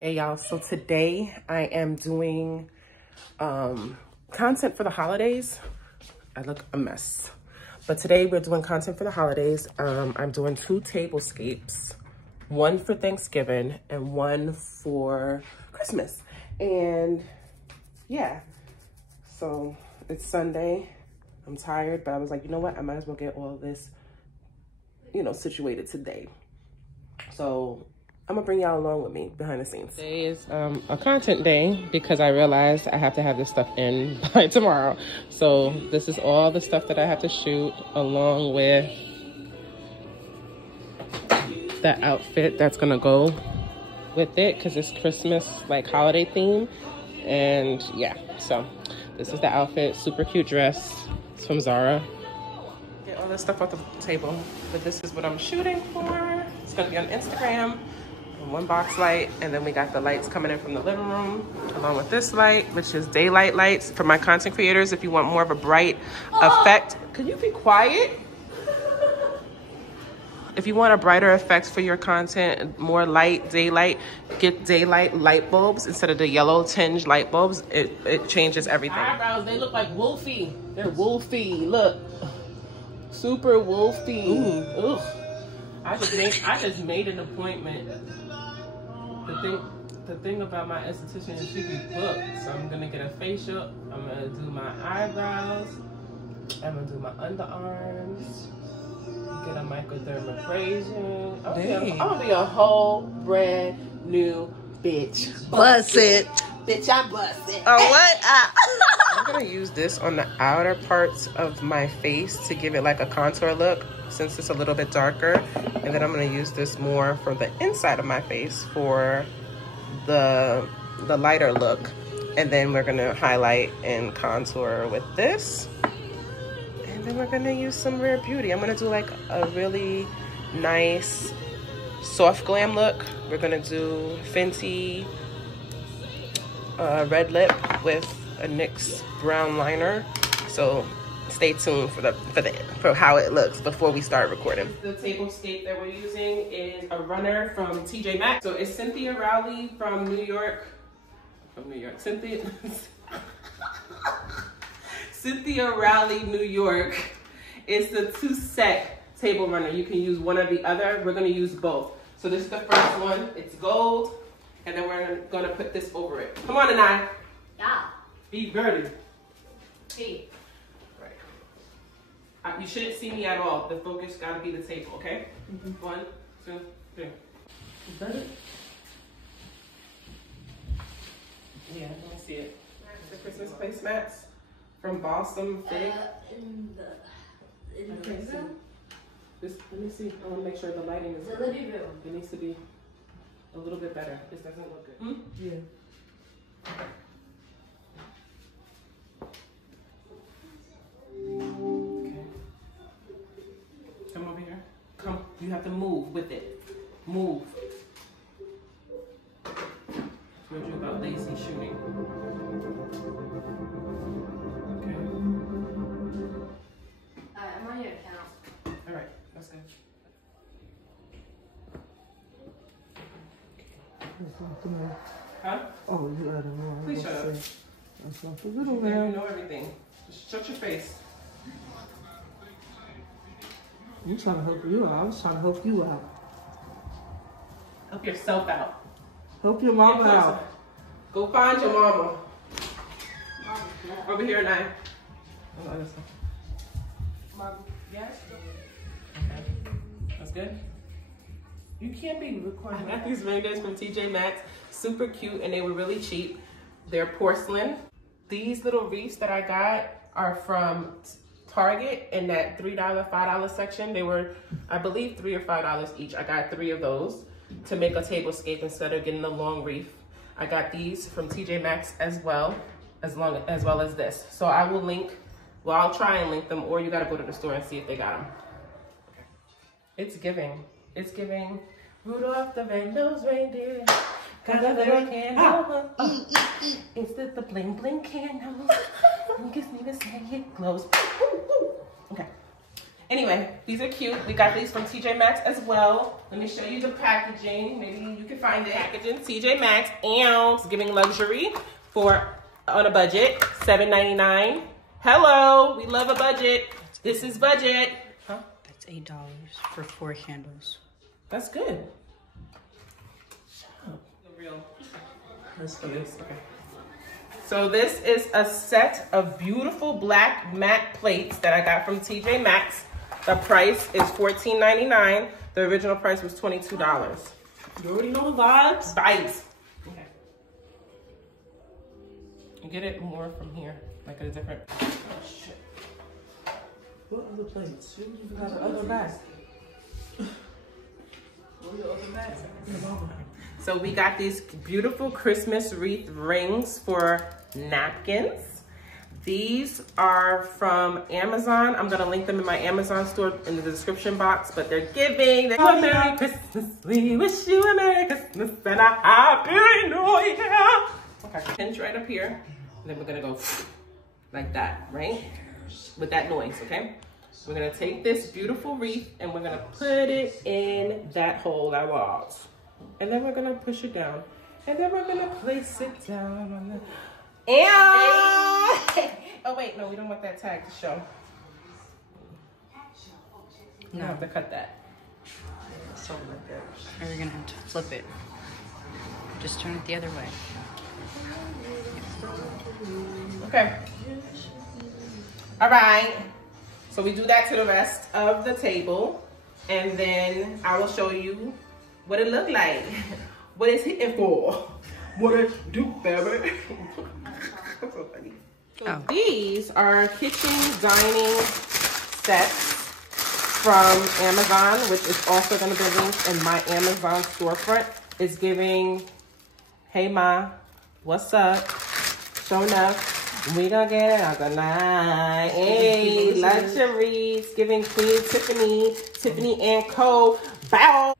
Hey y'all, so today I am doing content for the holidays. I look a mess, but today we're doing content for the holidays. I'm doing 2 tablescapes, one for Thanksgiving and one for Christmas. And yeah, so it's Sunday. I'm tired, but I was like, you know what? I might as well get all of this, situated today. So I'm gonna bring y'all along with me behind the scenes. Today is a content day because I realized I have to have this stuff in by tomorrow. So this is all the stuff that I have to shoot along with the outfit that's gonna go with it because it's Christmas, like holiday theme. And yeah, so this is the outfit, super cute dress. It's from Zara. Get all this stuff off the table, but this is what I'm shooting for. It's gonna be on Instagram. One box light, and then we got the lights coming in from the living room along with this light, which is daylight lights for my content creators. If you want more of a bright effect, can you be quiet? If you want a brighter effect for your content, more light, daylight, get daylight light bulbs instead of the yellow tinge light bulbs. It changes everything. Eyebrows, they look like Wolfie. They're Wolfie, look. Super Wolfie. Ooh. Ugh. I just made an appointment. The thing about my esthetician is she be booked. So I'm gonna get a facial. I'm gonna do my eyebrows. I'm gonna do my underarms. Get a microdermabrasion. I'm gonna be a whole brand new bitch. Bust it. Bitch, I'm busted. Oh, what? I'm gonna use this on the outer parts of my face to give it like a contour look since it's a little bit darker. And then I'm gonna use this more for the inside of my face for the lighter look. And then we're gonna highlight and contour with this. And then we're gonna use some Rare Beauty. I'm gonna do like a really nice soft glam look. We're gonna do Fenty red lip with a NYX brown liner. So stay tuned for how it looks before we start recording. The tablescape that we're using is a runner from TJ Maxx. So it's Cynthia Rowley from New York. Cynthia Rowley, New York. It's the 2-set table runner. You can use one or the other. We're gonna use both. So this is the first one. It's gold. And then we're gonna put this over it. Come on, Anai. Yeah. Be birdie. Hey. Right. You shouldn't see me at all. The focus gotta be the table, okay? 1, 2, 3. Is that it? Yeah, let me see it. The Christmas placemats from Balsam Fig. In the Let me see. I wanna make sure the lighting is the living room. It needs to be a little bit better. This doesn't look good. Yeah. Okay. Come over here. Come. You have to move with it. Move. Told you about lazy shooting. Okay. I'm on your account. All right. That's good. Huh? Oh, you got it wrong. Please shut up. That's not the little You man. know everything. Just shut your face. You trying to help you out. I was trying to help you out. Help yourself out. Help your mama out. Go find your mama. Over here, Nine. Mom, yes? Okay. That's good? You can't be recording. I got these ringers from TJ Maxx. Super cute, and they were really cheap. They're porcelain. These little wreaths that I got are from Target in that $3, $5 section. They were, I believe, $3 or $5 each. I got 3 of those to make a tablescape instead of getting the long wreath. I got these from TJ Maxx as well as this. So I will link, well, I'll try and link them, or you gotta go to the store and see if they got them. Okay. It's giving Rudolph the Red-Nosed Reindeer. Got a little candle. It's the bling bling candles. Gives me to say it glows. Okay. Anyway, these are cute. We got these from TJ Maxx as well. Let me show you the packaging. Maybe you can find it. Packaging, TJ Maxx, and it's giving luxury for on a budget, $7.99. Hello, we love a budget. This is budget. Huh? That's $8 for 4 candles. That's good. Real. Let's do this. Okay. So this is a set of beautiful black matte plates that I got from TJ Maxx. The price is $14.99. The original price was $22. You already know the vibes. Vibes. Okay. You get it more from here, like a different. Oh shit. What other plates? You even got the other bag. What are the other bags? So we got these beautiful Christmas wreath rings for napkins. These are from Amazon. I'm gonna link them in my Amazon store in the description box, but they're giving. Oh, Merry Christmas, we wish you a Merry Christmas and a Happy New Year. Okay, pinch right up here. And then we're gonna go like that, right? With that noise, okay? We're gonna take this beautiful wreath and we're gonna put it in that hole I lost. And then we're gonna push it down. And then we're gonna place it down on the... Oh wait, no, we don't want that tag to show. No, I have to cut that. Something like that. Or you're gonna have to flip it. Just turn it the other way. Okay. All right. So we do that to the rest of the table. And then I will show you what it looked like. What it's hitting for. What it do, baby. That's so funny. So these are kitchen dining sets from Amazon, which is also going to be linked in my Amazon storefront. It's giving, hey ma, what's up? Show enough. We gonna get it out tonight. Hey, luxuries, giving Queen Tiffany and Co. Bow.